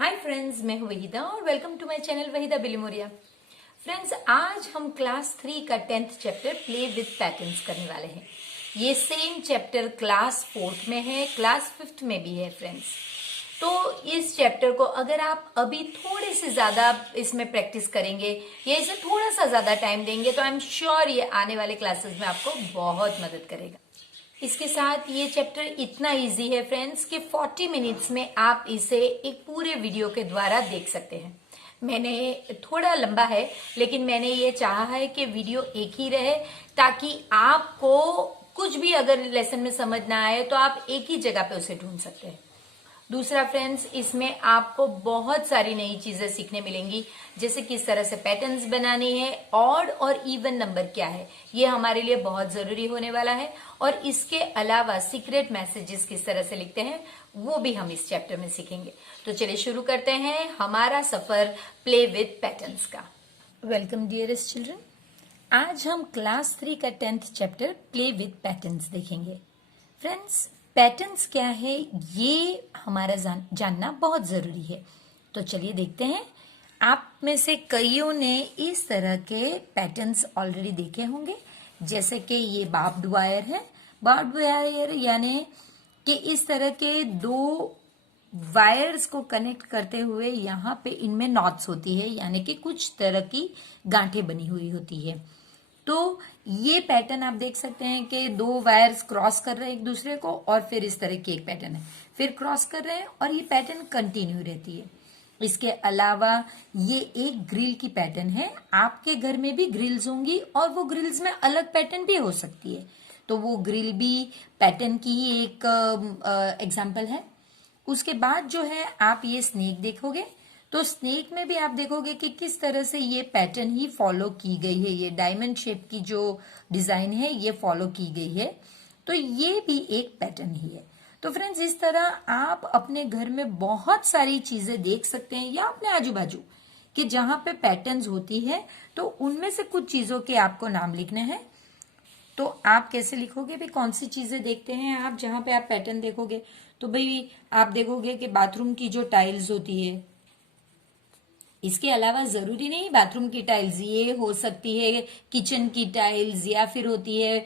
Hi friends, मैं हूं वहीदा और welcome to my channel Waheeda Bilimoria. Friends, आज हम क्लास 3 का 10th chapter play with patterns करने वाले हैं। ये सेम चैप्टर क्लास 4th में है, क्लास 5th में भी है फ्रेंड्स। तो इस चैप्टर को अगर आप अभी थोड़े से ज्यादा इसमें प्रैक्टिस करेंगे या इसे थोड़ा सा ज्यादा टाइम देंगे तो आई एम श्योर ये आने वाले क्लासेस में आपको बहुत मदद करेगा। इसके साथ ये चैप्टर इतना इजी है फ्रेंड्स कि 40 मिनट्स में आप इसे एक पूरे वीडियो के द्वारा देख सकते हैं। मैंने थोड़ा लंबा है लेकिन मैंने ये चाहा है कि वीडियो एक ही रहे ताकि आपको कुछ भी अगर लेसन में समझ ना आए तो आप एक ही जगह पे उसे ढूंढ सकते हैं। दूसरा फ्रेंड्स, इसमें आपको बहुत सारी नई चीजें सीखने मिलेंगी, जैसे किस तरह से पैटर्न्स बनाने हैं, ऑड और इवन नंबर क्या है, ये हमारे लिए बहुत जरूरी होने वाला है। और इसके अलावा सीक्रेट मैसेजेस किस तरह से लिखते हैं वो भी हम इस चैप्टर में सीखेंगे। तो चलिए शुरू करते हैं हमारा सफर प्ले विद पैटर्न्स का। वेलकम डियरेस्ट चिल्ड्रन, आज हम क्लास 3 का 10th chapter play with patterns देखेंगे। फ्रेंड्स, पैटर्न्स क्या है ये हमारा जानना बहुत जरूरी है। तो चलिए देखते हैं। आप में से कईयों ने इस तरह के पैटर्न्स ऑलरेडी देखे होंगे, जैसे कि ये बार्ब्ड वायर है। बार्ब्ड वायर यानी कि इस तरह के दो वायर्स को कनेक्ट करते हुए यहाँ पे इनमें नॉट्स होती है, यानी कि कुछ तरह की गांठें बनी हुई होती है। तो ये पैटर्न आप देख सकते हैं कि दो वायर्स क्रॉस कर रहे हैं एक दूसरे को और फिर इस तरह की एक पैटर्न है, फिर क्रॉस कर रहे हैं और ये पैटर्न कंटिन्यू रहती है। इसके अलावा ये एक ग्रिल की पैटर्न है। आपके घर में भी ग्रिल्स होंगी और वो ग्रिल्स में अलग पैटर्न भी हो सकती है, तो वो ग्रिल भी पैटर्न की ही एक एग्जाम्पल है। उसके बाद जो है आप ये स्नेक देखोगे, तो स्नेक में भी आप देखोगे कि किस तरह से ये पैटर्न ही फॉलो की गई है। ये डायमंड शेप की जो डिजाइन है ये फॉलो की गई है, तो ये भी एक पैटर्न ही है। तो फ्रेंड्स, इस तरह आप अपने घर में बहुत सारी चीजें देख सकते हैं या अपने आजू बाजू कि जहां पे पैटर्न्स होती है, तो उनमें से कुछ चीजों के आपको नाम लिखने हैं। तो आप कैसे लिखोगे भी, कौन सी चीजें देखते हैं आप जहां पे आप पैटर्न देखोगे? तो भाई आप देखोगे कि बाथरूम की जो टाइल्स होती है, इसके अलावा जरूरी नहीं बाथरूम की टाइल्स, ये हो सकती है किचन की टाइल्स या फिर होती है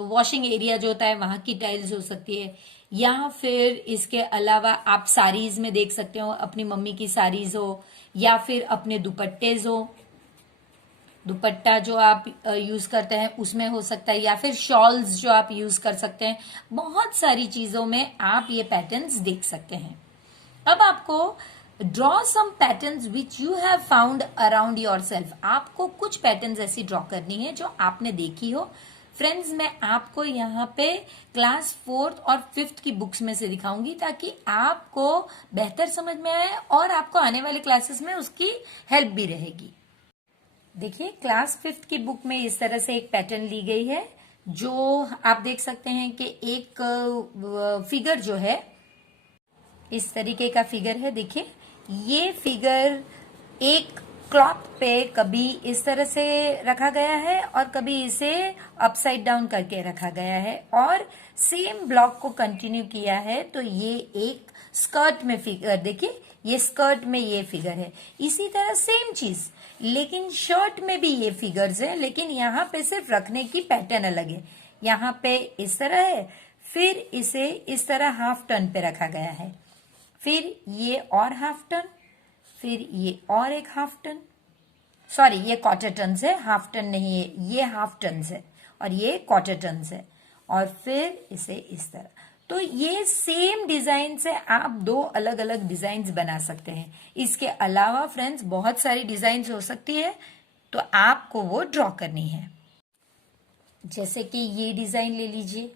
वॉशिंग एरिया जो होता है वहां की टाइल्स हो सकती है, या फिर इसके अलावा आप साड़ीज में देख सकते हो, अपनी मम्मी की साड़ीज हो या फिर अपने दुपट्टेज हो, दुपट्टा जो आप यूज करते हैं उसमें हो सकता है, या फिर शॉल्स जो आप यूज कर सकते हैं। बहुत सारी चीजों में आप ये पैटर्न्स देख सकते हैं। अब आपको draw some patterns which you have found around yourself. आपको कुछ पैटर्न्स ऐसी ड्रॉ करनी है जो आपने देखी हो। फ्रेंड्स, मैं आपको यहाँ पे क्लास 4th और 5th की बुक्स में से दिखाऊंगी ताकि आपको बेहतर समझ में आए और आपको आने वाले क्लासेस में उसकी हेल्प भी रहेगी। देखिए, क्लास 5th की बुक में इस तरह से एक पैटर्न ली गई है, जो आप देख सकते हैं कि एक फिगर जो है इस तरीके का फिगर है। देखिए, ये फिगर एक क्लॉथ पे कभी इस तरह से रखा गया है और कभी इसे अपसाइड डाउन करके रखा गया है और सेम ब्लॉक को कंटिन्यू किया है। तो ये एक स्कर्ट में फिगर, देखिए ये स्कर्ट में ये फिगर है। इसी तरह सेम चीज लेकिन शर्ट में भी ये फिगर्स है, लेकिन यहाँ पे सिर्फ रखने की पैटर्न अलग है। यहाँ पे इस तरह है, फिर इसे इस तरह हाफ टर्न पे रखा गया है, फिर ये और हाफ टर्न, फिर ये और एक हाफ टर्न, सॉरी ये क्वार्टर टर्न्स है, हाफ टर्न नहीं है, ये हाफ टर्न्स है और ये क्वार्टर टर्न्स है, और फिर इसे इस तरह। तो ये सेम डिजाइन से आप दो अलग अलग डिजाइन बना सकते हैं। इसके अलावा फ्रेंड्स बहुत सारी डिजाइन हो सकती है, तो आपको वो ड्रॉ करनी है। जैसे कि ये डिजाइन ले लीजिए।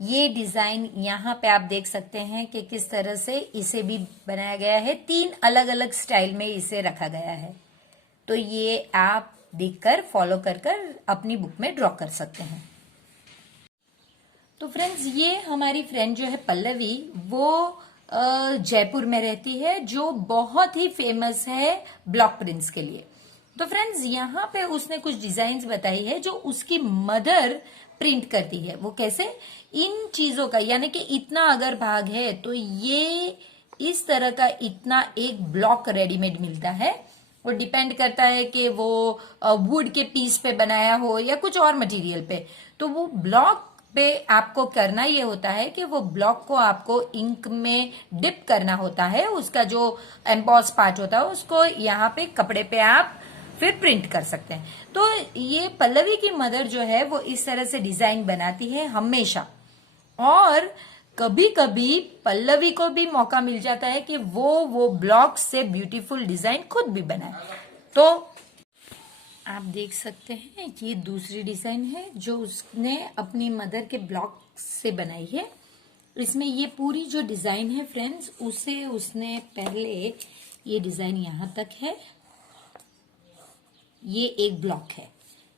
ये डिजाइन यहाँ पे आप देख सकते हैं कि किस तरह से इसे भी बनाया गया है। 3 अलग अलग स्टाइल में इसे रखा गया है, तो ये आप देखकर फॉलो कर अपनी बुक में ड्रॉ कर सकते हैं। तो फ्रेंड्स, ये हमारी फ्रेंड जो है पल्लवी, वो जयपुर में रहती है, जो बहुत ही फेमस है ब्लॉक प्रिंट्स के लिए। तो फ्रेंड्स, यहाँ पे उसने कुछ डिजाइन्स बताई है जो उसकी मदर प्रिंट करती है। वो कैसे? इन चीजों का, यानी कि इतना अगर भाग है तो ये इस तरह का इतना एक ब्लॉक रेडीमेड मिलता है। वो डिपेंड करता है कि वो वुड के पीस पे बनाया हो या कुछ और मटेरियल पे। तो वो ब्लॉक पे आपको करना ये होता है कि वो ब्लॉक को आपको इंक में डिप करना होता है, उसका जो एम्बॉस पार्ट होता है उसको यहाँ पे कपड़े पे आप फिर प्रिंट कर सकते हैं। तो ये पल्लवी की मदर जो है वो इस तरह से डिजाइन बनाती है हमेशा, और कभी कभी पल्लवी को भी मौका मिल जाता है कि वो ब्लॉक से ब्यूटीफुल डिजाइन खुद भी बनाए। तो आप देख सकते हैं ये दूसरी डिजाइन है जो उसने अपनी मदर के ब्लॉक से बनाई है। इसमें ये पूरी जो डिजाइन है फ्रेंड्स, उसे उसने पहले, ये डिजाइन यहां तक है, ये एक ब्लॉक है।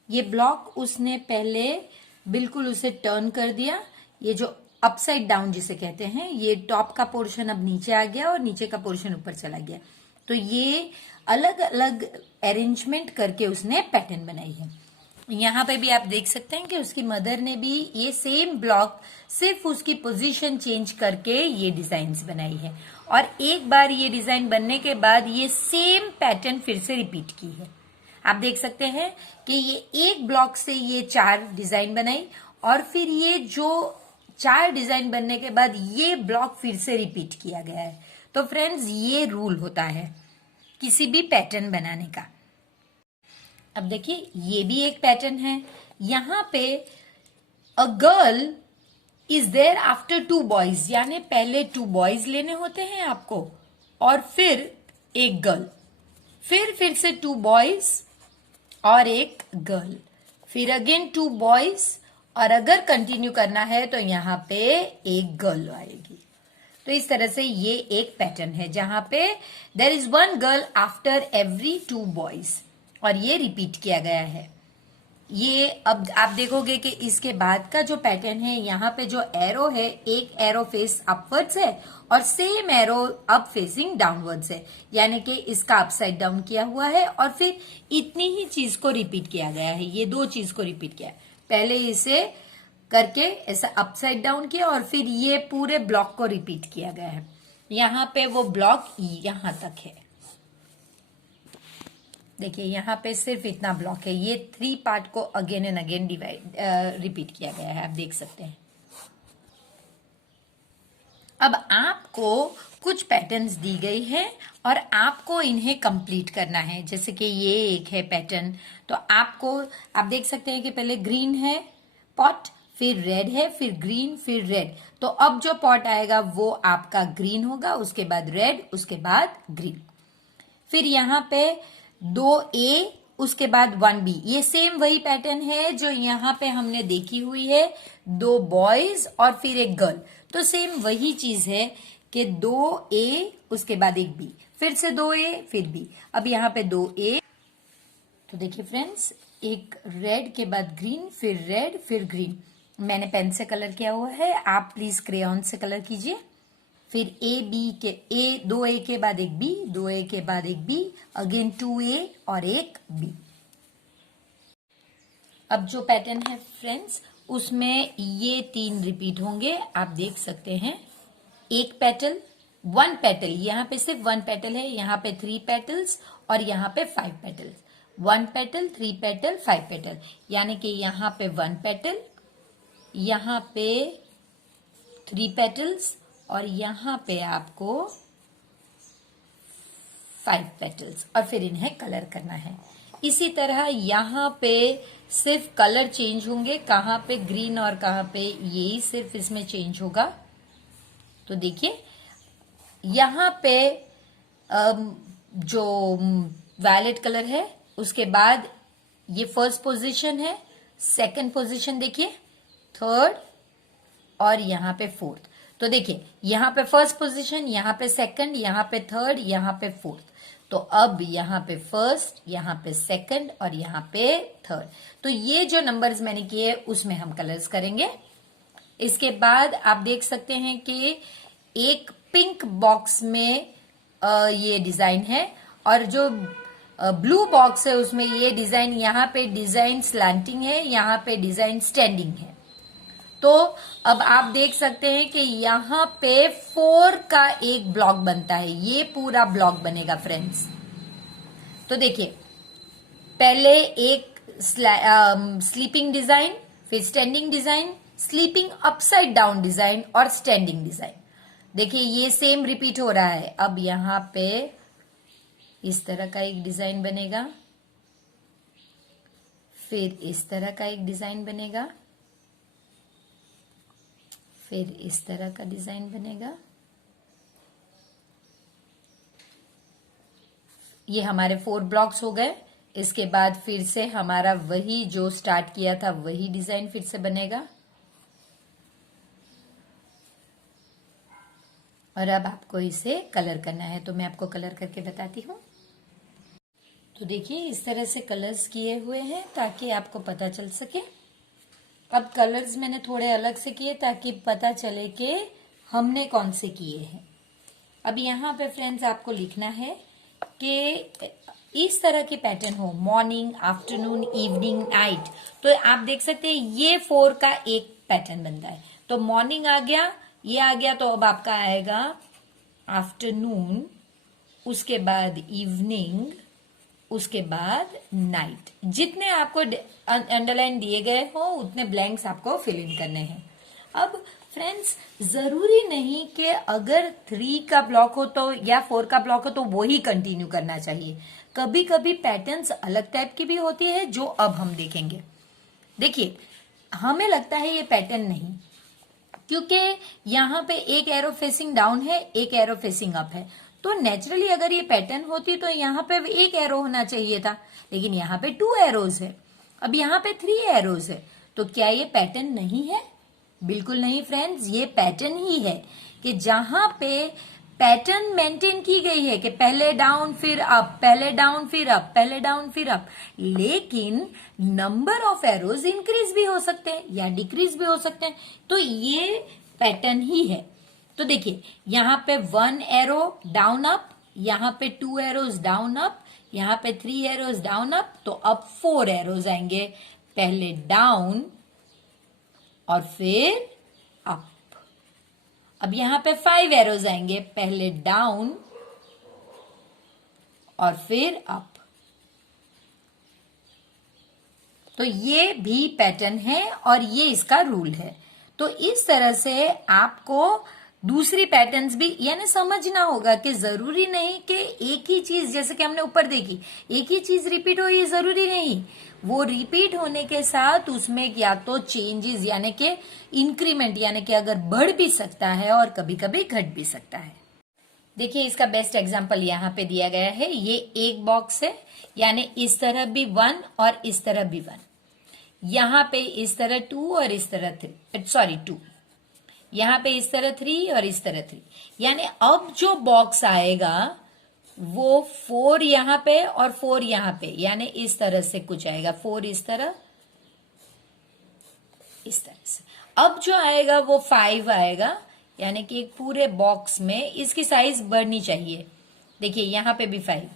ये ब्लॉक उसने पहले बिल्कुल उसे टर्न कर दिया, ये जो अपसाइड डाउन जिसे कहते हैं, ये टॉप का पोर्शन अब नीचे आ गया और नीचे का पोर्शन ऊपर चला गया। तो ये अलग अलग अरेंजमेंट करके उसने पैटर्न बनाई है। यहाँ पे भी आप देख सकते हैं कि उसकी मदर ने भी ये सेम ब्लॉक सिर्फ उसकी पोजीशन चेंज करके ये डिजाइन्स बनाई है, और एक बार ये डिजाइन बनने के बाद ये सेम पैटर्न फिर से रिपीट की है। आप देख सकते हैं कि ये एक ब्लॉक से ये 4 डिजाइन बनाई, और फिर ये जो 4 डिजाइन बनने के बाद ये ब्लॉक फिर से रिपीट किया गया है। तो फ्रेंड्स ये रूल होता है किसी भी पैटर्न बनाने का। अब देखिए ये भी एक पैटर्न है। यहां पे a girl is there after 2 boys, यानी पहले 2 बॉयज लेने होते हैं आपको और फिर एक गर्ल, फिर से 2 बॉयज और एक गर्ल, फिर अगेन 2 बॉयज, और अगर कंटिन्यू करना है तो यहाँ पे एक गर्ल आएगी। तो इस तरह से ये एक पैटर्न है जहां पे there is 1 girl after every 2 boys, और ये रिपीट किया गया है। ये अब आप देखोगे कि इसके बाद का जो पैटर्न है, यहाँ पे जो एरो है, एक एरो फेस अपवर्ड्स है और सेम एरो अब फेसिंग डाउनवर्ड्स है, यानी कि इसका अपसाइड डाउन किया हुआ है, और फिर इतनी ही चीज को रिपीट किया गया है। ये 2 चीज को रिपीट किया है, पहले इसे करके ऐसा अपसाइड डाउन किया और फिर ये पूरे ब्लॉक को रिपीट किया गया है। यहाँ पे वो ब्लॉक यहां तक है, देखिए यहाँ पे सिर्फ इतना ब्लॉक है। ये 3 पार्ट को अगेन एंड अगेन रिपीट किया गया है, आप देख सकते हैं। अब आपको कुछ पैटर्न्स दी गई है और आपको इन्हें कंप्लीट करना है। जैसे कि ये एक है पैटर्न, तो आपको, आप देख सकते हैं कि पहले ग्रीन है पॉट, फिर रेड है, फिर ग्रीन, फिर रेड। तो अब जो पॉट आएगा वो आपका ग्रीन होगा, उसके बाद रेड, उसके बाद ग्रीन। फिर यहाँ पे 2A, उसके बाद 1B। ये सेम वही पैटर्न है जो यहाँ पे हमने देखी हुई है, 2 बॉयज और फिर एक गर्ल। तो सेम वही चीज है कि 2A, उसके बाद एक B, फिर से 2A, फिर B। अब यहाँ पे 2A, तो देखिए फ्रेंड्स, एक रेड के बाद ग्रीन, फिर रेड, फिर ग्रीन। मैंने पेन से कलर किया हुआ है, आप प्लीज क्रेयॉन से कलर कीजिए। फिर A 2A के बाद एक B, 2A के बाद एक B, अगेन 2A और एक B। अब जो पैटर्न है फ्रेंड्स, उसमें ये 3 रिपीट होंगे, आप देख सकते हैं। एक पेटल, 1 पेटल, यहाँ पे सिर्फ 1 पेटल है, यहाँ पे 3 पेटल्स और यहाँ पे 5 पेटल्स। 1 पेटल, 3 पेटल, 5 पेटल, यानी कि यहाँ पे 1 पेटल, यहाँ पे 3 पेटल्स और यहाँ पे आपको 5 पेटल्स, और फिर इन्हें कलर करना है। इसी तरह यहाँ पे सिर्फ कलर चेंज होंगे, कहाँ पे ग्रीन और कहाँ पे, यही सिर्फ इसमें चेंज होगा। तो देखिए यहाँ पे जो वायलेट कलर है, उसके बाद ये फर्स्ट पोजीशन है, सेकंड पोजीशन देखिए, थर्ड, और यहाँ पे फोर्थ। तो देखिए यहाँ पे फर्स्ट पोजीशन, यहाँ पे सेकंड, यहाँ पे थर्ड, यहाँ पे फोर्थ। तो अब यहाँ पे फर्स्ट, यहाँ पे सेकंड और यहाँ पे थर्ड। तो ये जो नंबर्स मैंने किए उसमें हम कलर्स करेंगे। इसके बाद आप देख सकते हैं कि एक पिंक बॉक्स में ये डिजाइन है, और जो ब्लू बॉक्स है उसमें ये डिजाइन, यहाँ पे डिजाइन स्लैंटिंग है, यहाँ पे डिजाइन स्टैंडिंग है। तो अब आप देख सकते हैं कि यहाँ पे 4 का एक ब्लॉक बनता है, ये पूरा ब्लॉक बनेगा फ्रेंड्स। तो देखिए, पहले एक स्लीपिंग डिजाइन, फिर standing design, sleeping upside down design और स्टैंडिंग डिजाइन। देखिए ये सेम रिपीट हो रहा है। अब यहां पे इस तरह का एक डिजाइन बनेगा, फिर इस तरह का एक डिजाइन बनेगा, फिर इस तरह का डिजाइन बनेगा। ये हमारे 4 ब्लॉक्स हो गए। इसके बाद फिर से हमारा वही जो स्टार्ट किया था वही डिजाइन फिर से बनेगा। और अब आपको इसे कलर करना है, तो मैं आपको कलर करके बताती हूँ। तो देखिए इस तरह से कलर्स किए हुए हैं ताकि आपको पता चल सके। अब कलर्स मैंने थोड़े अलग से किए ताकि पता चले कि हमने कौन से किए हैं। अब यहाँ पे फ्रेंड्स आपको लिखना है कि इस तरह की पैटर्न हो, मॉर्निंग, आफ्टरनून, इवनिंग, नाइट। तो आप देख सकते हैं ये 4 का एक पैटर्न बनता है। तो मॉर्निंग आ गया, ये आ गया, तो अब आपका आएगा आफ्टरनून, उसके बाद इवनिंग, उसके बाद नाइट। जितने आपको अंडरलाइन दिए गए हो उतने ब्लैंक्स आपको फिल इन करने हैं। अब फ्रेंड्स जरूरी नहीं कि अगर 3 का ब्लॉक हो तो या 4 का ब्लॉक हो तो वो ही कंटिन्यू करना चाहिए। कभी कभी पैटर्न्स अलग टाइप की भी होती है जो अब हम देखेंगे। देखिए हमें लगता है ये पैटर्न नहीं, क्योंकि यहाँ पे एक एरो फेसिंग डाउन है, एक एरो फेसिंग अप है। तो नेचुरली अगर ये पैटर्न होती तो यहाँ पे एक एरो होना चाहिए था, लेकिन यहाँ पे 2 एरोज है। अब यहाँ पे 3 एरोज है। तो क्या ये पैटर्न नहीं है? बिल्कुल नहीं फ्रेंड्स, ये पैटर्न ही है कि जहां पे पैटर्न मेंटेन की गई है कि पहले डाउन फिर अप, पहले डाउन फिर अप, पहले डाउन फिर अप, लेकिन नंबर ऑफ एरोज इंक्रीज भी हो सकते हैं या डिक्रीज भी हो सकते हैं। तो ये पैटर्न ही है। तो देखिए यहाँ पे 1 एरो डाउन अप, यहाँ पे 2 एरोज डाउन अप, यहाँ पे 3 एरोज डाउन अप, तो अब 4 एरोज आएंगे, पहले डाउन और फिर अप। अब यहां पे 5 एरोज आएंगे, पहले डाउन और फिर अप। तो ये भी पैटर्न है और ये इसका रूल है। तो इस तरह से आपको दूसरी पैटर्न्स भी यानी समझना होगा कि जरूरी नहीं कि एक ही चीज, जैसे कि हमने ऊपर देखी, एक ही चीज रिपीट हो, ये जरूरी नहीं। वो रिपीट होने के साथ उसमें या तो चेंजेस यानी कि इंक्रीमेंट यानी कि अगर बढ़ भी सकता है और कभी कभी घट भी सकता है। देखिए इसका बेस्ट एग्जांपल यहाँ पे दिया गया है। ये एक बॉक्स है, यानी इस तरह भी 1 और इस तरह भी 1, यहाँ पे इस तरह 2 और इस तरह 2, यहाँ पे इस तरह 3 और इस तरह 3। यानी अब जो बॉक्स आएगा वो 4 यहाँ पे और 4 यहाँ पे, यानी इस तरह से कुछ आएगा, 4 इस तरह, इस तरह से। अब जो आएगा वो 5 आएगा, यानी कि एक पूरे बॉक्स में इसकी साइज बढ़नी चाहिए। देखिए यहाँ पे भी 5,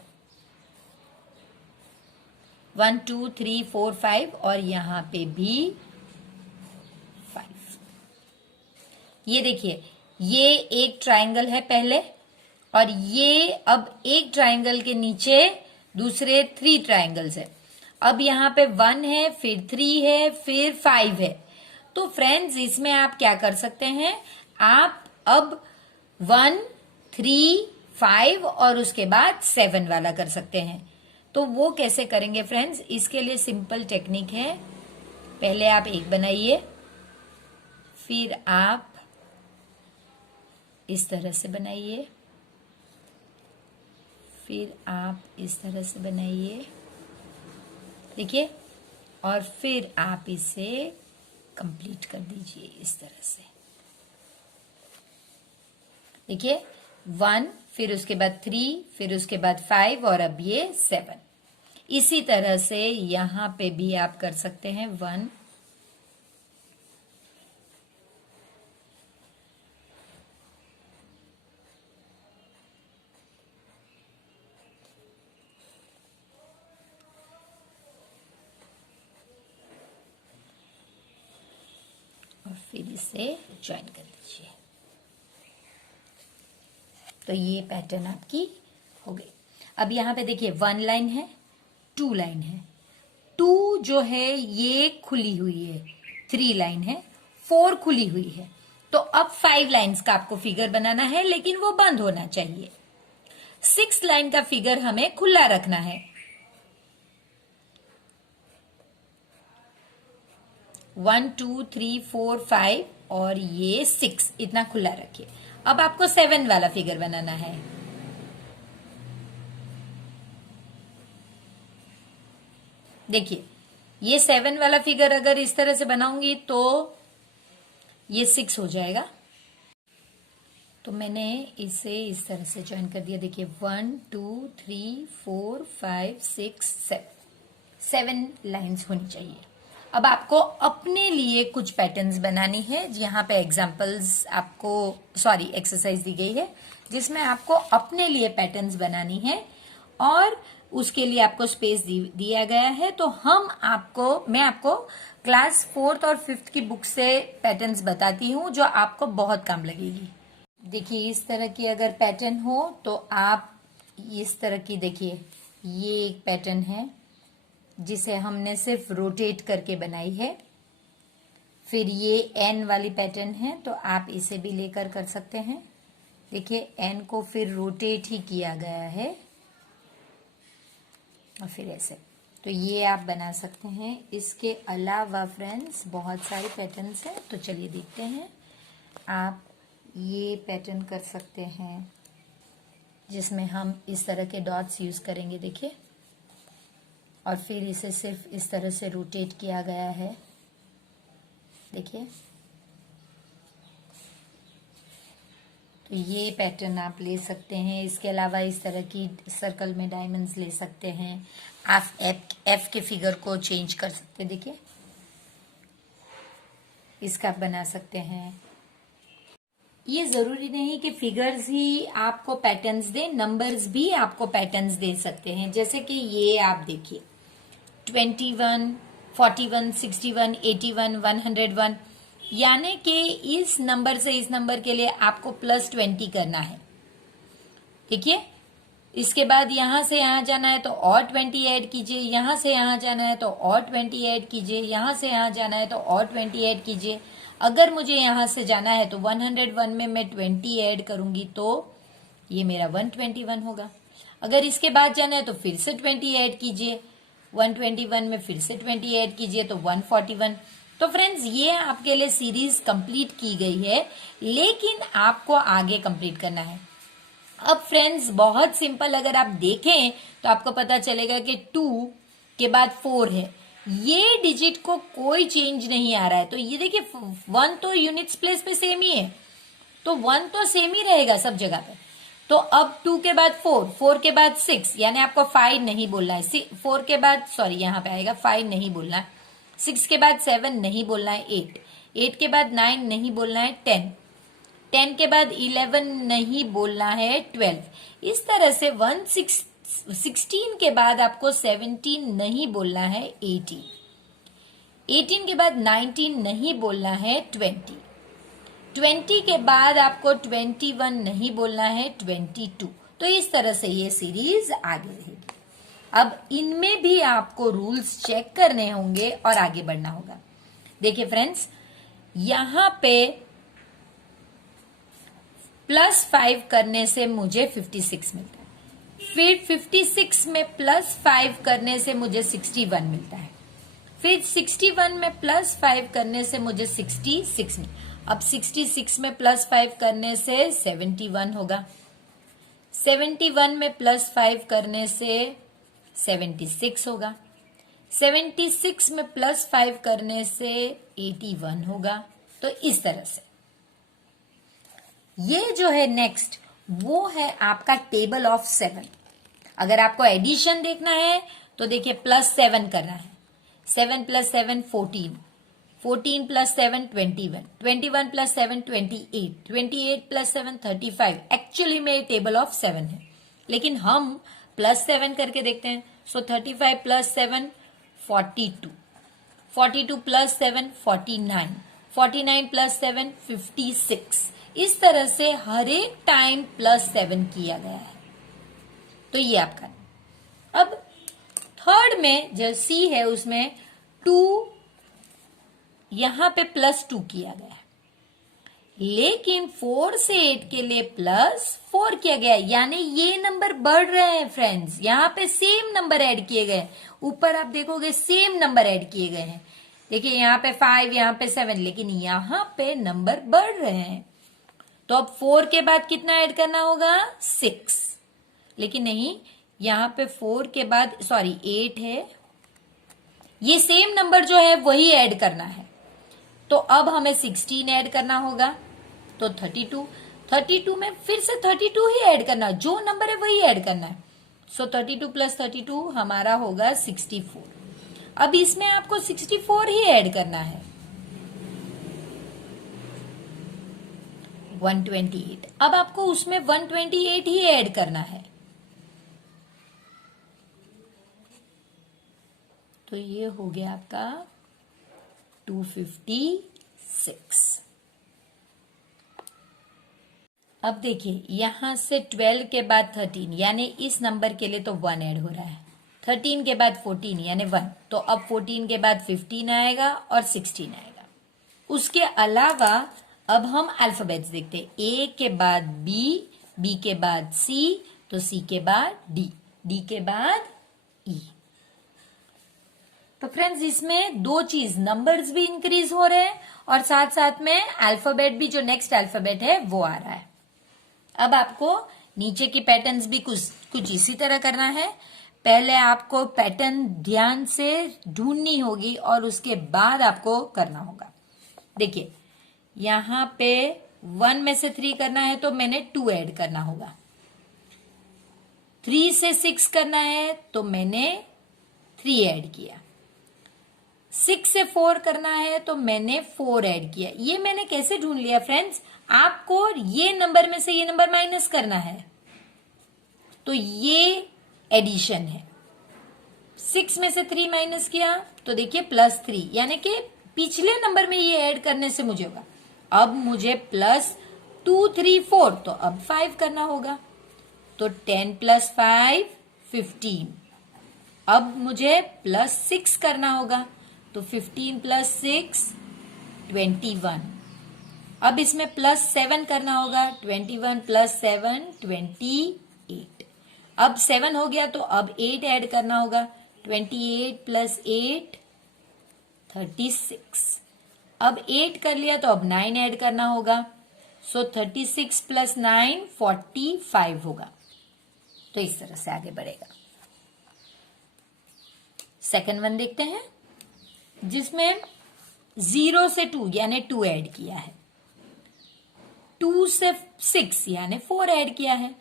1 2 3 4 5 और यहाँ पे भी 5। ये देखिए ये एक ट्रायंगल है पहले, और ये अब एक ट्रायंगल के नीचे दूसरे 3 ट्रायंगल्स है। अब यहाँ पे 1 है, फिर 3 है, फिर 5 है। तो फ्रेंड्स इसमें आप क्या कर सकते हैं, आप अब 1 3 5 और उसके बाद 7 वाला कर सकते हैं। तो वो कैसे करेंगे फ्रेंड्स, इसके लिए सिंपल टेक्निक है। पहले आप एक बनाइए, फिर आप इस तरह से बनाइए, फिर आप इस तरह से बनाइए, देखिए, और फिर आप इसे कंप्लीट कर दीजिए इस तरह से। देखिए 1, फिर उसके बाद 3, फिर उसके बाद 5 और अब ये 7। इसी तरह से यहां पे भी आप कर सकते हैं 1, और फिर इसे ज्वाइन कर दीजिए। तो ये पैटर्न आपकी हो गई। अब यहाँ पे देखिए 1 लाइन है, 2 लाइन है, 2 जो है ये खुली हुई है, 3 लाइन है, 4 खुली हुई है। तो अब 5 लाइन्स का आपको फिगर बनाना है, लेकिन वो बंद होना चाहिए। 6 लाइन का फिगर हमें खुला रखना है। 1 2 3 4 5 और ये 6 इतना खुला रखिए। अब आपको 7 वाला फिगर बनाना है। देखिए ये 7 वाला फिगर अगर इस तरह से बनाऊंगी तो ये 6 हो जाएगा। तो मैंने इसे इस तरह से ज्वाइन कर दिया। देखिए 1 2 3 4 5 6 7 लाइन्स होनी चाहिए। अब आपको अपने लिए कुछ पैटर्न्स बनानी है। यहाँ पे एग्जाम्पल्स आपको एक्सरसाइज दी गई है जिसमें आपको अपने लिए पैटर्न्स बनानी है और उसके लिए आपको स्पेस दिया गया है। तो मैं आपको क्लास 4th और 5th की बुक से पैटर्न्स बताती हूँ जो आपको बहुत काम लगेगी। देखिए इस तरह की अगर पैटर्न हो तो आप इस तरह की, देखिए ये एक पैटर्न है जिसे हमने सिर्फ रोटेट करके बनाई है। फिर ये एन वाली पैटर्न है तो आप इसे भी लेकर कर सकते हैं। देखिए एन को फिर रोटेट ही किया गया है और फिर ऐसे। तो ये आप बना सकते हैं। इसके अलावा फ्रेंड्स बहुत सारे पैटर्न्स हैं, तो चलिए देखते हैं। आप ये पैटर्न कर सकते हैं जिसमें हम इस तरह के डॉट्स यूज करेंगे। देखिए और फिर इसे सिर्फ इस तरह से रोटेट किया गया है। देखिए तो ये पैटर्न आप ले सकते हैं। इसके अलावा इस तरह की सर्कल में डायमंड्स ले सकते हैं। आप एफ के फिगर को चेंज कर सकते हैं। देखिए इसका बना सकते हैं। ये जरूरी नहीं कि फिगर्स ही आपको पैटर्न्स दे, नंबर्स भी आपको पैटर्न्स दे सकते हैं। जैसे कि ये आप देखिए 21, 41, 61, 81, 101, यानी कि इस नंबर से इस नंबर के लिए आपको +20 करना है। देखिए इसके बाद यहां से यहां जाना है तो और 20 ऐड कीजिए, यहां से यहां जाना है तो और 20 ऐड कीजिए, यहां से यहां जाना है तो और 20 ऐड कीजिए। अगर मुझे यहां से जाना है तो 101 में मैं 20 ऐड करूंगी तो ये मेरा 121 होगा। अगर इसके बाद जाना है तो फिर से 20 ऐड कीजिए, 121 में फिर से 20 ऐड कीजिए तो 141। तो फ्रेंड्स ये आपके लिए सीरीज कंप्लीट की गई है, लेकिन आपको आगे कंप्लीट करना है। अब फ्रेंड्स बहुत सिंपल, अगर आप देखें तो आपको पता चलेगा कि 2 के बाद 4 है, ये डिजिट को कोई चेंज नहीं आ रहा है। तो ये देखिए 1 तो यूनिट्स प्लेस पे सेम ही है, तो 1 तो सेम ही रहेगा सब जगह पे। तो अब 2 के बाद 4, 4 के बाद 6, यानी आपको 5 नहीं बोलना है। 4 के बाद यहाँ पे आएगा 5 नहीं बोलना है। 6 के बाद 7 नहीं बोलना है। 8 के बाद 9 नहीं बोलना है। 10 के बाद 11 नहीं बोलना है। 12 इस तरह से 16 के बाद आपको 17 नहीं बोलना है। 18 के बाद 19 नहीं बोलना है। 20 के बाद आपको 21 नहीं बोलना है। 22। तो इस तरह से ये सीरीज आगे रहेगी। अब इनमें भी आपको रूल्स चेक करने होंगे और आगे बढ़ना होगा। देखिए फ्रेंड्स यहां पे +5 करने से मुझे 56 मिलता है। फिर 56 में +5 करने से मुझे 61 मिलता है। फिर 61 में +5 करने से मुझे 66 मिलता है। अब 66 में +5 करने से 71 होगा। 71 में +5 करने से 76 होगा। 76 में +5 करने से 81 होगा। तो इस तरह से ये जो है नेक्स्ट वो है आपका टेबल ऑफ 7। अगर आपको एडिशन देखना है तो देखिए +7 करना है। 7 + 7 14, 14 + 7 21, 21 + 7 28, 28 + 7 35। एक्चुअली में टेबल ऑफ 7 है, लेकिन हम +7 करके देखते हैं। सो 35 + 7 42, 42 + 7 49, 49 प्लस 7 56। इस तरह से हर एक टाइम प्लस 7 किया गया है। तो ये आपका। अब थर्ड में जो सी है उसमें 2 यहां पे प्लस 2 किया गया है, लेकिन 4 से 8 के लिए प्लस 4 किया गया, यानी ये नंबर बढ़ रहे हैं फ्रेंड्स। यहाँ पे सेम नंबर ऐड किए गए, ऊपर आप देखोगे सेम नंबर ऐड किए गए हैं। देखिए यहाँ पे 5, यहाँ पे 7, लेकिन यहाँ पे नंबर बढ़ रहे हैं। तो अब 4 के बाद कितना ऐड करना होगा? 6, लेकिन नहीं, यहाँ पे 4 के बाद 8 है, ये सेम नंबर जो है वही ऐड करना है। तो अब हमें 16 ऐड करना होगा, तो 32 में फिर से 32 ही ऐड करना, जो नंबर है वही ऐड करना है। सो 32 प्लस 32 हमारा होगा 64। अब इसमें आपको 64 ही ऐड करना है। 128, अब आपको उसमें 128 ही ऐड करना है। तो ये हो गया आपका 256। अब देखिए यहां से 12 के बाद 13, यानी इस नंबर के लिए तो 1 ऐड हो रहा है। 13 के बाद 14 यानी 1, तो अब 14 के बाद 15 आएगा और 16 आएगा। उसके अलावा अब हम अल्फाबेट्स देखते हैं। ए के बाद बी, बी के बाद सी, तो सी के बाद डी, डी के बाद ई। तो फ्रेंड्स इसमें दो चीज, नंबर्स भी इंक्रीज हो रहे हैं और साथ साथ में अल्फाबेट भी, जो नेक्स्ट अल्फाबेट है वो आ रहा है। अब आपको नीचे की पैटर्न्स भी कुछ इसी तरह करना है। पहले आपको पैटर्न ध्यान से ढूंढनी होगी और उसके बाद आपको करना होगा। देखिए यहां पे 1 में से 3 करना है तो मैंने 2 ऐड करना होगा। 3 से 6 करना है तो मैंने 3 ऐड किया। 6 से 4 करना है तो मैंने 4 ऐड किया। ये मैंने कैसे ढूंढ लिया फ्रेंड्स? आपको ये नंबर में से ये नंबर माइनस करना है, तो ये एडिशन है। 6 में से 3 माइनस किया तो देखिए +3, यानी कि पिछले नंबर में ये ऐड करने से मुझे होगा। अब मुझे +2 3 4, तो अब 5 करना होगा, तो 10 + 5 15। अब मुझे +6 करना होगा, तो 15 + 6 21। अब इसमें +7 करना होगा, 21 + 7 28। अब 7 हो गया तो अब 8 ऐड करना होगा, 28 + 8 36। अब 8 कर लिया तो अब 9 ऐड करना होगा, सो 36 + 9 45 होगा। तो इस तरह से आगे बढ़ेगा। सेकंड वन देखते हैं, जिसमें 0 से 2 यानी 2 ऐड किया है। 2 से 6 यानी 4 ऐड किया है।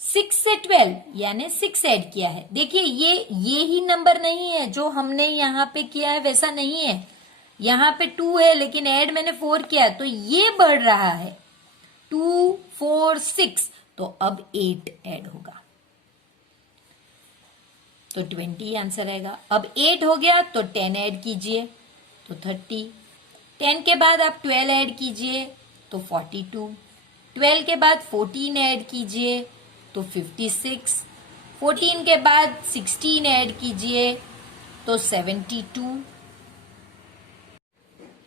6 से 12 यानी 6 ऐड किया है। देखिए ये ही नंबर नहीं है जो हमने यहां पे किया है, वैसा नहीं है। यहां पे 2 है लेकिन ऐड मैंने 4 किया, तो ये बढ़ रहा है। 2 4 6, तो अब 8 ऐड होगा, तो 20 आंसर आएगा। अब 8 हो गया तो 10 ऐड कीजिए तो 30। 10 के बाद आप 12 ऐड कीजिए तो 42। 12 के बाद 14 ऐड कीजिए तो 56। 14 के बाद 16 ऐड कीजिए तो 72।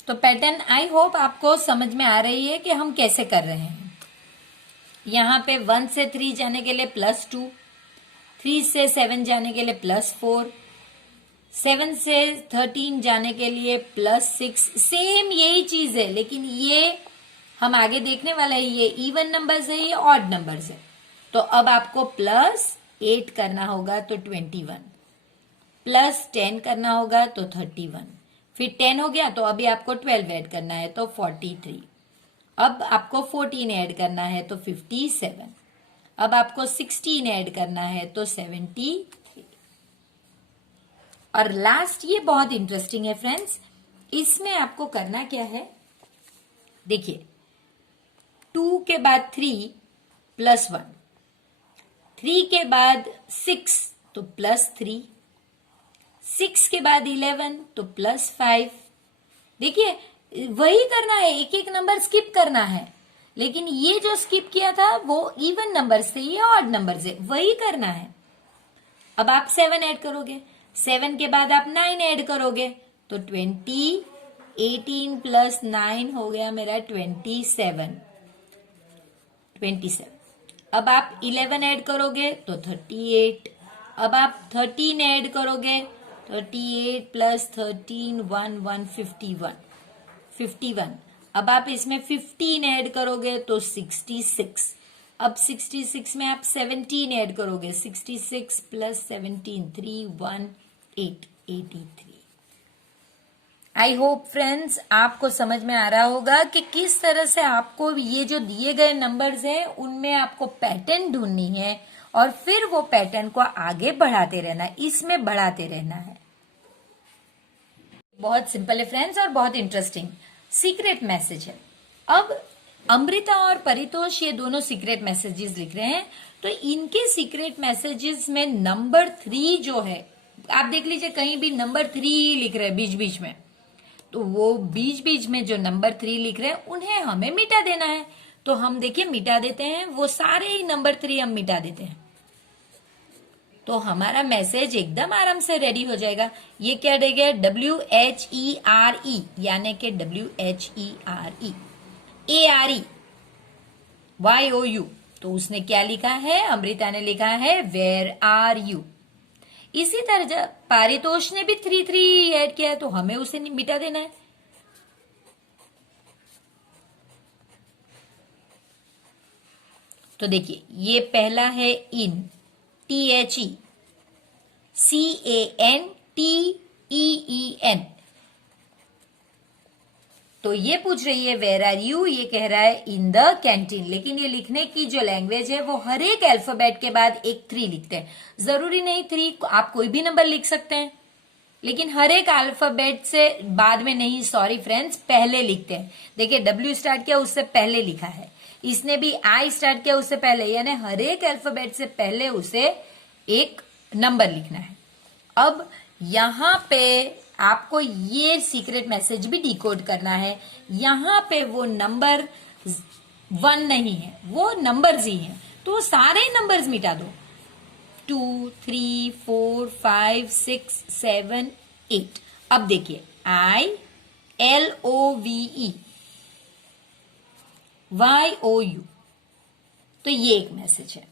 तो पैटर्न आई होप आपको समझ में आ रही है कि हम कैसे कर रहे हैं। यहां पे 1 से 3 जाने के लिए +2, 3 से 7 जाने के लिए +4, 7 से 13 जाने के लिए +6। सेम यही चीज है, लेकिन ये हम आगे देखने वाला है, ये इवन नंबर्स है, ये ऑड नंबर्स है। तो अब आपको +8 करना होगा तो 21, +10 करना होगा तो 31, फिर 10 हो गया तो अभी आपको 12 ऐड करना है तो 43। अब आपको 14 ऐड करना है तो 57। अब आपको 16 ऐड करना है तो 73। और लास्ट, ये बहुत इंटरेस्टिंग है फ्रेंड्स, इसमें आपको करना क्या है, देखिए 2 के बाद 3 + 1, 3 के बाद 6 तो +3, 6 के बाद 11 तो +5, देखिए वही करना है, एक एक नंबर स्किप करना है, लेकिन ये जो स्किप किया था वो इवन नंबर से या ऑड नंबर से, वही करना है। अब आप 7 ऐड करोगे, 7 के बाद आप 9 ऐड करोगे तो 20, 18 प्लस 9 हो गया मेरा 27। अब आप 11 ऐड करोगे तो 38। अब आप 13 ऐड करोगे, 38 प्लस 13 51। अब आप इसमें 15 ऐड करोगे तो 66। अब 66 में आप 17 ऐड करोगे, 66 प्लस 17 318 83। आई होप फ्रेंड्स आपको समझ में आ रहा होगा कि किस तरह से आपको ये जो दिए गए नंबर्स हैं उनमें आपको पैटर्न ढूंढनी है और फिर वो पैटर्न को आगे बढ़ाते रहना है, इसमें बढ़ाते रहना है। बहुत सिंपल है फ्रेंड्स और बहुत इंटरेस्टिंग सीक्रेट मैसेज है। अब अमृता और परितोष ये दोनों सीक्रेट मैसेजेस लिख रहे हैं, तो इनके सीक्रेट मैसेजेस में नंबर 3 जो है, आप देख लीजिए कहीं भी नंबर 3 लिख रहे हैं बीच बीच में, तो वो बीच बीच में जो नंबर 3 लिख रहे हैं उन्हें हमें मिटा देना है। तो हम देखिए मिटा देते हैं, वो सारे ही नंबर 3 हम मिटा देते हैं, तो हमारा मैसेज एकदम आराम से रेडी हो जाएगा। ये क्या देगा, WHERE यानी कि WHERE, ARE YOU, तो उसने क्या लिखा है, अमृता ने लिखा है वेयर आर यू। इसी तरह पारितोष ने भी 3 ऐड किया है, तो हमें उसे मिटा देना है। तो देखिए ये पहला है इन, THE CANTEEN, तो ये पूछ रही है वेयर आर यू, ये कह रहा है इन द कैंटीन। लेकिन ये लिखने की जो लैंग्वेज है वो हर एक अल्फाबेट के बाद एक 3 लिखते हैं। जरूरी नहीं 3, आप कोई भी नंबर लिख सकते हैं, लेकिन हर एक अल्फाबेट से बाद में नहीं, सॉरी फ्रेंड्स, पहले लिखते हैं। देखिए W स्टार्ट किया उससे पहले लिखा है, इसने भी I स्टार्ट किया उससे पहले, यानी हर एक अल्फाबेट से पहले उसे एक नंबर लिखना है। अब यहां पे आपको ये सीक्रेट मैसेज भी डिकोड करना है। यहां पे वो नंबर 1 नहीं है, वो नंबर्स ही हैं, तो सारे नंबर्स मिटा दो। 2 3 4 5 6 7 8। अब देखिए ILOVEYOU, तो ये एक मैसेज है।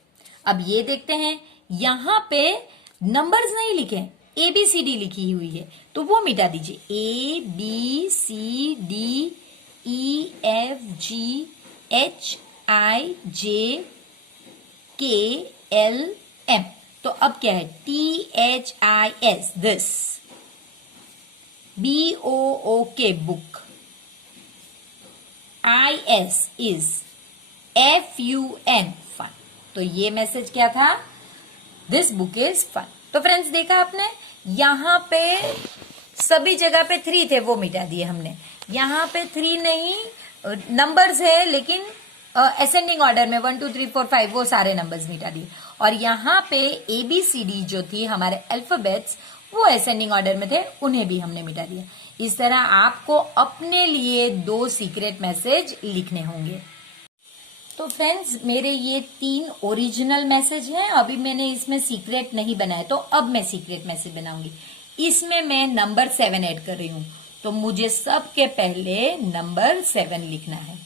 अब ये देखते हैं, यहां पे नंबर्स नहीं लिखे हैं, ABCD लिखी हुई है, तो वो मिटा दीजिए। ABCDEFGHIJKLM, तो अब क्या है, THIS this, BOOK book, IS is, FUN fun. तो ये मैसेज क्या था, दिस बुक इज फन। तो फ्रेंड्स देखा आपने, यहां पे सभी जगह पे 3 थे, वो मिटा दिए हमने। यहां पे 3 नहीं, नंबर्स है लेकिन असेंडिंग ऑर्डर में 1 2 3 4 5, वो सारे नंबर्स मिटा दिए। और यहां पे ABCD जो थी हमारे अल्फाबेट्स, वो असेंडिंग ऑर्डर में थे, उन्हें भी हमने मिटा दिया। इस तरह आपको अपने लिए 2 सीक्रेट मैसेज लिखने होंगे। तो फ्रेंड्स मेरे ये 3 ओरिजिनल मैसेज हैं, अभी मैंने इसमें सीक्रेट नहीं बनाया, तो अब मैं सीक्रेट मैसेज बनाऊंगी। इसमें मैं नंबर 7 ऐड कर रही हूं, तो मुझे सबके पहले नंबर 7 लिखना है।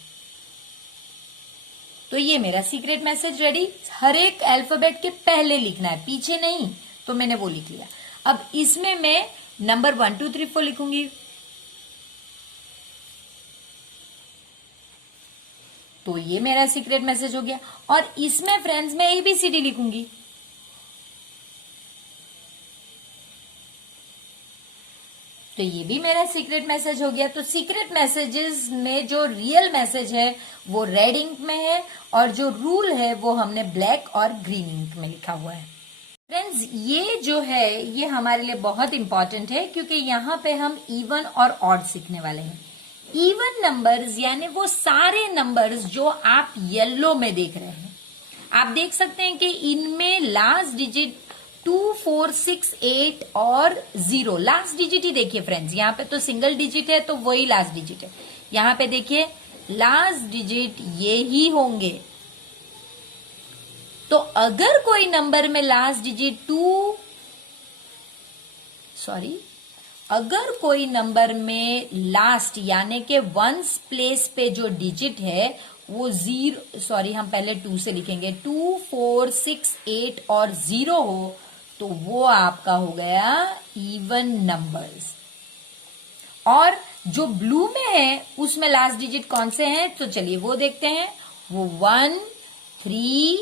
तो ये मेरा सीक्रेट मैसेज रेडी, हर एक अल्फाबेट के पहले लिखना है, पीछे नहीं, तो मैंने वो लिख लिया। अब इसमें मैं नंबर 1 2 3 4 लिखूंगी, तो ये मेरा सीक्रेट मैसेज हो गया। और इसमें फ्रेंड्स मैं ABCD लिखूंगी, तो ये भी मेरा सीक्रेट मैसेज हो गया। तो सीक्रेट मैसेजेस में जो रियल मैसेज है वो रेड इंक में है, और जो रूल है वो हमने ब्लैक और ग्रीन इंक में लिखा हुआ है। फ्रेंड्स ये जो है ये हमारे लिए बहुत इंपॉर्टेंट है, क्योंकि यहाँ पे हम इवन और ऑड सीखने वाले हैं। इवन नंबर्स यानी वो सारे नंबर्स जो आप येलो में देख रहे हैं, आप देख सकते हैं कि इनमें लास्ट डिजिट 2, 4, 6, 8 और 0 लास्ट डिजिट ही देखिए फ्रेंड्स, यहाँ पे तो सिंगल डिजिट है तो वही लास्ट डिजिट है। यहाँ पे देखिए लास्ट डिजिट ये ही होंगे। तो अगर कोई नंबर में लास्ट डिजिट अगर कोई नंबर में लास्ट यानी के वंस प्लेस पे जो डिजिट है वो हम पहले 2 से लिखेंगे, 2, 4, 6, 8 और 0 हो तो वो आपका हो गया इवन नंबर्स। और जो ब्लू में है उसमें लास्ट डिजिट कौन से हैं तो चलिए वो देखते हैं। वो 1, 3,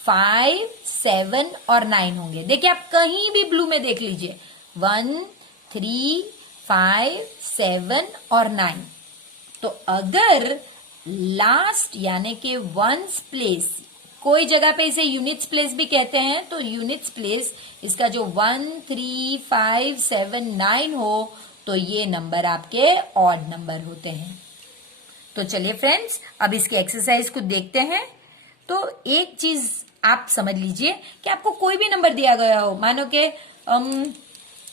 5, 7 और 9 होंगे। देखिए आप कहीं भी ब्लू में देख लीजिए 1, 3, 5, 7 और 9। तो अगर लास्ट यानी कि वंस प्लेस, कोई जगह पे इसे यूनिट्स प्लेस भी कहते हैं, तो यूनिट्स प्लेस इसका जो 1, 3, 5, 7, 9 हो तो ये नंबर आपके ऑड नंबर होते हैं। तो चलिए फ्रेंड्स अब इसके एक्सरसाइज को देखते हैं। तो एक चीज आप समझ लीजिए कि आपको कोई भी नंबर दिया गया हो, मानो के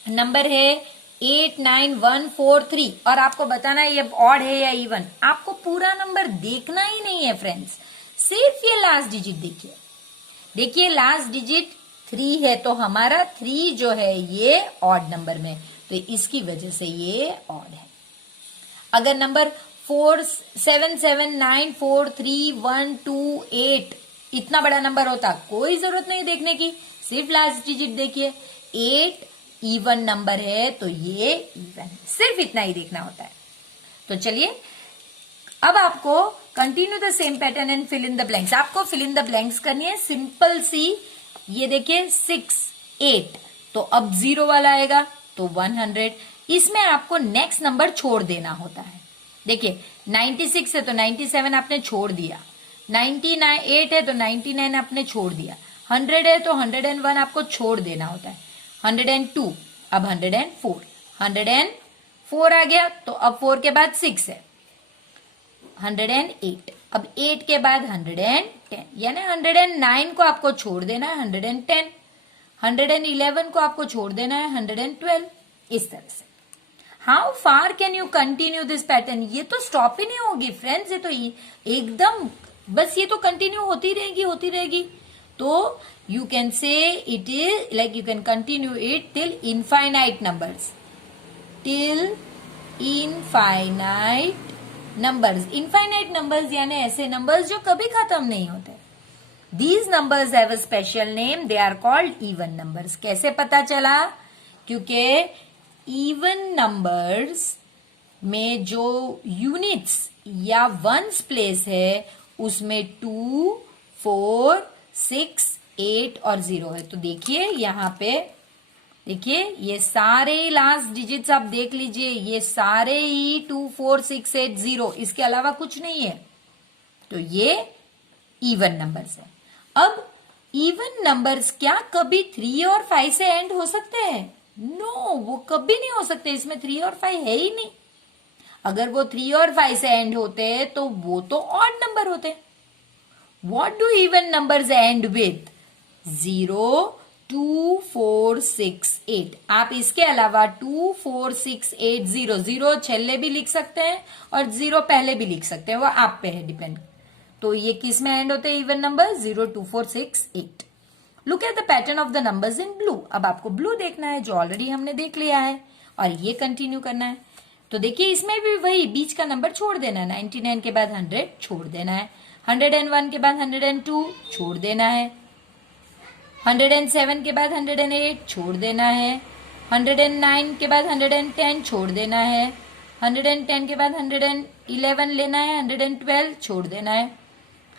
नंबर है 8, 9, 1, 4, 3 और आपको बताना है ये ऑड है या इवन। आपको पूरा नंबर देखना ही नहीं है फ्रेंड्स, सिर्फ ये लास्ट डिजिट देखिए। देखिए लास्ट डिजिट 3 है तो हमारा 3 जो है ये ऑड नंबर में, तो इसकी वजह से ये ऑड है। अगर नंबर 4, 7, 7, 9, 4, 3, 1, 2, 8 इतना बड़ा नंबर होता कोई जरूरत नहीं देखने की, सिर्फ लास्ट डिजिट देखिए। 8 इवन नंबर है तो ये इवन, सिर्फ इतना ही देखना होता है। तो चलिए अब आपको continue the same pattern and fill in the blanks. आपको फिल इन द ब्लैंक्स करनी है सिंपल सी। ये देखिए 6, 8 तो अब 0 वाला आएगा तो 100। इसमें आपको नेक्स्ट नंबर छोड़ देना होता है। देखिए 96 है तो 97 आपने छोड़ दिया, 98 है तो 99 आपने छोड़ दिया, 100 है तो 101 आपको छोड़ देना होता है, 102 अब 104, 104 आ गया तो अब 4 के बाद 6 है, 108 अब 8 के बाद 110 यानी 109 को आपको छोड़ देना है 110, 111 को आपको छोड़ देना है 112। इस तरह से how far can you continue this pattern. ये तो स्टॉप ही नहीं होगी फ्रेंड्स, ये तो एकदम बस ये तो कंटिन्यू होती रहेगी। तो you can say it is like you can continue it till infinite numbers, till infinite numbers यानी ऐसे numbers जो कभी खत्म नहीं होते। These numbers have a special name, they are called even numbers। कैसे पता चला? क्योंकि even numbers में जो units या ones place है उसमें 2, 4, 6, 8 और 0 है। तो देखिए यहाँ पे देखिए ये सारे लास्ट डिजिट्स आप देख लीजिए, ये सारे ही 2, 4, 6, 8, 0 इसके अलावा कुछ नहीं है। तो ये इवन नंबर्स है। अब इवन नंबर्स क्या कभी 3 और 5 से एंड हो सकते हैं? नो, वो कभी नहीं हो सकते। इसमें 3 और 5 है ही नहीं। अगर वो 3 और 5 से एंड होते तो वो तो ऑड नंबर होते। What do even numbers end with? 0, 2, 4, 6, 8। आप इसके अलावा 2, 4, 6, 8, 0 0 छल्ले भी लिख सकते हैं और 0 पहले भी लिख सकते हैं, वो आप पे है डिपेंड। तो ये किस में एंड होते हैं even number? 0, 2, 4, 6, 8। Look at the pattern of the numbers in blue. अब आपको ब्लू देखना है जो ऑलरेडी हमने देख लिया है और ये कंटिन्यू करना है। तो देखिए इसमें भी वही बीच का नंबर छोड़ देना है। 99 के बाद 100 छोड़ देना है, 101 के बाद 102 छोड़ देना है, 107 के बाद 108 छोड़ देना है, 109 के बाद 110 छोड़ देना है, 110 के बाद 111 लेना है, 112 छोड़ देना है,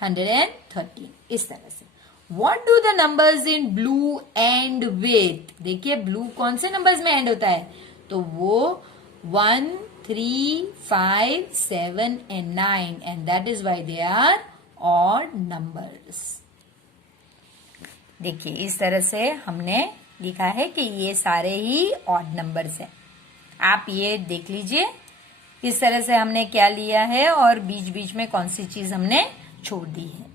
113। इस तरह से What do the numbers in blue end with? देखिए ब्लू कौन से नंबर्स में एंड होता है? तो वो 1, 3, 5, 7 and 9 and that is why they are odd numbers। देखिए इस तरह से हमने लिखा है कि ये सारे ही ऑड नंबर्स हैं। आप ये देख लीजिए इस तरह से हमने क्या लिया है और बीच बीच में कौन सी चीज हमने छोड़ दी है।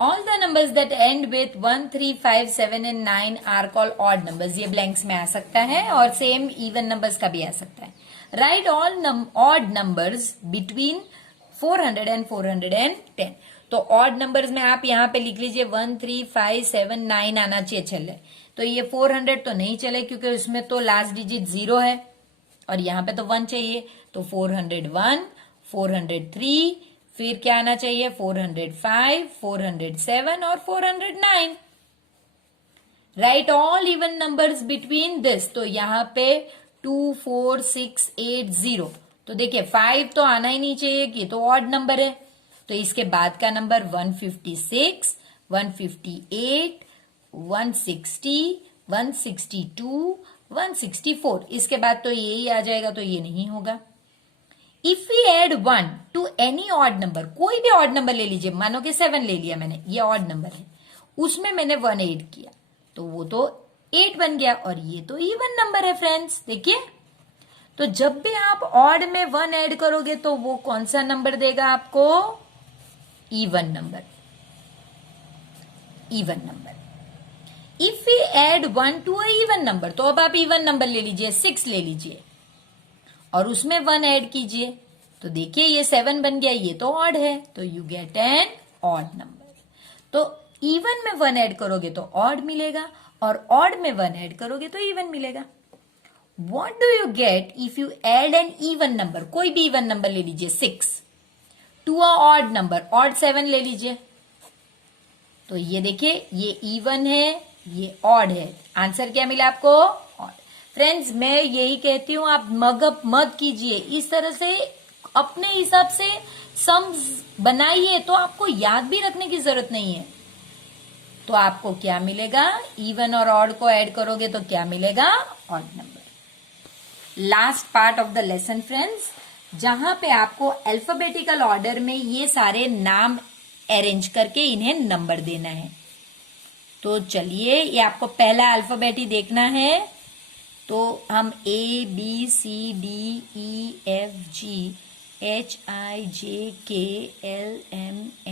All the numbers that end with 1, 3, 5, 7 and 9 are called odd numbers. ये ब्लैंक्स में आ सकता है और सेम इवन नंबर्स का भी आ सकता है। Right all odd numbers between 400 and 410। तो ऑड नंबर्स में आप यहाँ पे लिख लीजिए 1, 3, 5, 7, 9 आना चाहिए चले। तो ये 400 तो नहीं चले क्योंकि उसमें तो लास्ट डिजिट 0 है और यहाँ पे तो 1 चाहिए। तो 401, 403, फिर क्या आना चाहिए 405, 407 और 409। Right all even numbers between this. तो यहाँ पे 2, 4, 6, 8, 0। तो देखिए 5 तो आना ही नहीं चाहिए कि तो ऑड नंबर है। तो इसके बाद का नंबर 156, 158, 160, 162, 164। इसके बाद तो यही आ जाएगा, तो ये नहीं होगा। If we add 1 to any odd number, कोई भी ऑड नंबर ले लीजिए, मानो कि 7 ले लिया मैंने, ये ऑड नंबर है, उसमें मैंने 1 ऐड किया तो वो तो 8 बन गया और ये तो इवन नंबर है फ्रेंड्स। देखिए, तो जब भी आप ऑड में 1 ऐड करोगे तो वो कौन सा नंबर देगा आपको? Even number. Even number. If we add 1 to a even number, तो अब आप इवन नंबर ले लीजिए, 6 ले लीजिए और उसमें 1 ऐड कीजिए तो देखिए ये 7 बन गया, ये तो ऑड है, तो you get an odd number. तो इवन में 1 ऐड करोगे तो ऑड मिलेगा और ऑड में 1 ऐड करोगे तो इवन मिलेगा। What do you get if you add an even number? कोई भी इवन नंबर ले लीजिए 6 to a odd number, odd 7 ले लीजिए तो ये देखिए ये इवन है, ये ऑड है। आंसर क्या मिला आपको? ऑड। फ्रेंड्स, मैं यही कहती हूं आप मगअप मत कीजिए, इस तरह से अपने हिसाब से सम्स बनाइए तो आपको याद भी रखने की जरूरत नहीं है। तो आपको क्या मिलेगा? इवन और ऑड को ऐड करोगे तो क्या मिलेगा? Odd number. Last part of the lesson friends, जहां पे आपको अल्फाबेटिकल ऑर्डर में ये सारे नाम अरेंज करके इन्हें नंबर देना है। तो चलिए, ये आपको पहला अल्फाबेट ही देखना है। तो हम ABCDEFG HIJK LMNOPQRST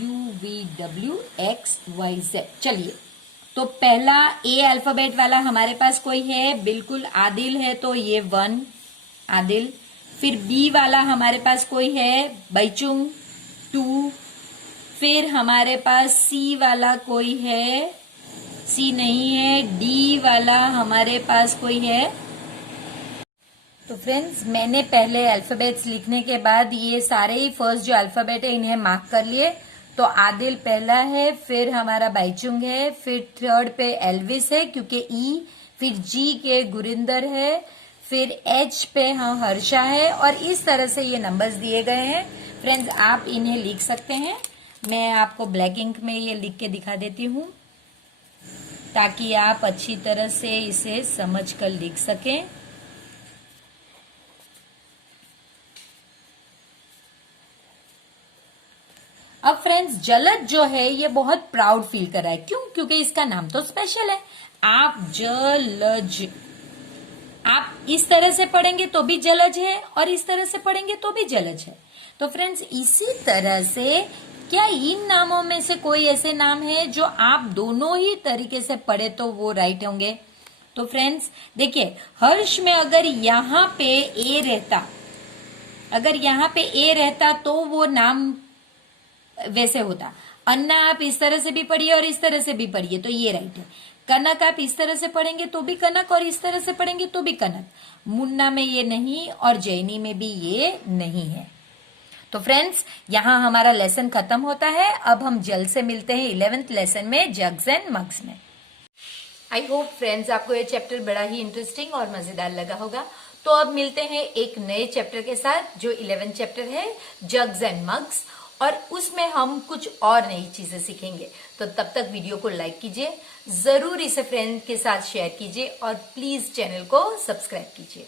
UVWXYZ। चलिए, तो पहला ए अल्फाबेट वाला हमारे पास कोई है? बिल्कुल आदिल है, तो ये 1 आदिल। फिर बी वाला हमारे पास कोई है? बैचुंग 2। फिर हमारे पास सी वाला कोई है? सी नहीं है। डी वाला हमारे पास कोई है? तो फ्रेंड्स, मैंने पहले अल्फाबेट्स लिखने के बाद ये सारे ही फर्स्ट जो अल्फाबेट है इन्हें मार्क कर लिए। तो आदिल पहला है, फिर हमारा बाइचुंग है, फिर थर्ड पे एल्विस है क्योंकि ई, फिर जी के गुरिंदर है, फिर एच पे हाँ हर्षा है और इस तरह से ये नंबर्स दिए गए हैं। फ्रेंड्स, आप इन्हें लिख सकते हैं। मैं आपको ब्लैक इंक में ये लिख के दिखा देती हूँ ताकि आप अच्छी तरह से इसे समझ कर लिख सकें। अब फ्रेंड्स, जलद जो है ये बहुत प्राउड फील कर रहा है। क्यों? क्योंकि इसका नाम तो स्पेशल है। आप जलज, आप इस तरह से पढ़ेंगे तो भी जलज है और इस तरह से पढ़ेंगे तो भी जलज है। तो फ्रेंड्स, इसी तरह से क्या इन नामों में से कोई ऐसे नाम है जो आप दोनों ही तरीके से पढ़े तो वो राइट होंगे? तो फ्रेंड्स देखिए, हर्ष में अगर यहाँ पे ए रहता, अगर यहाँ पे ए रहता तो वो नाम वैसे होता। अन्ना आप इस तरह से भी पढ़िए और इस तरह से भी पढ़िए तो ये राइट है। कनक आप इस तरह से पढ़ेंगे तो भी कनक और इस तरह से पढ़ेंगे तो भी कनक। मुन्ना में ये नहीं और जैनी में भी ये नहीं है। तो फ्रेंड्स, यहाँ हमारा लेसन खत्म होता है। अब हम जल्द से मिलते हैं 11th लेसन में, जग्स एंड मग्स में। आई होप फ्रेंड्स आपको ये चैप्टर बड़ा ही इंटरेस्टिंग और मजेदार लगा होगा। तो अब मिलते हैं एक नए चैप्टर के साथ जो 11th चैप्टर है, जग्स एंड मग्स, और उसमें हम कुछ और नई चीजें सीखेंगे। तो तब तक वीडियो को लाइक कीजिए, जरूर इसे फ्रेंड के साथ शेयर कीजिए और प्लीज चैनल को सब्सक्राइब कीजिए।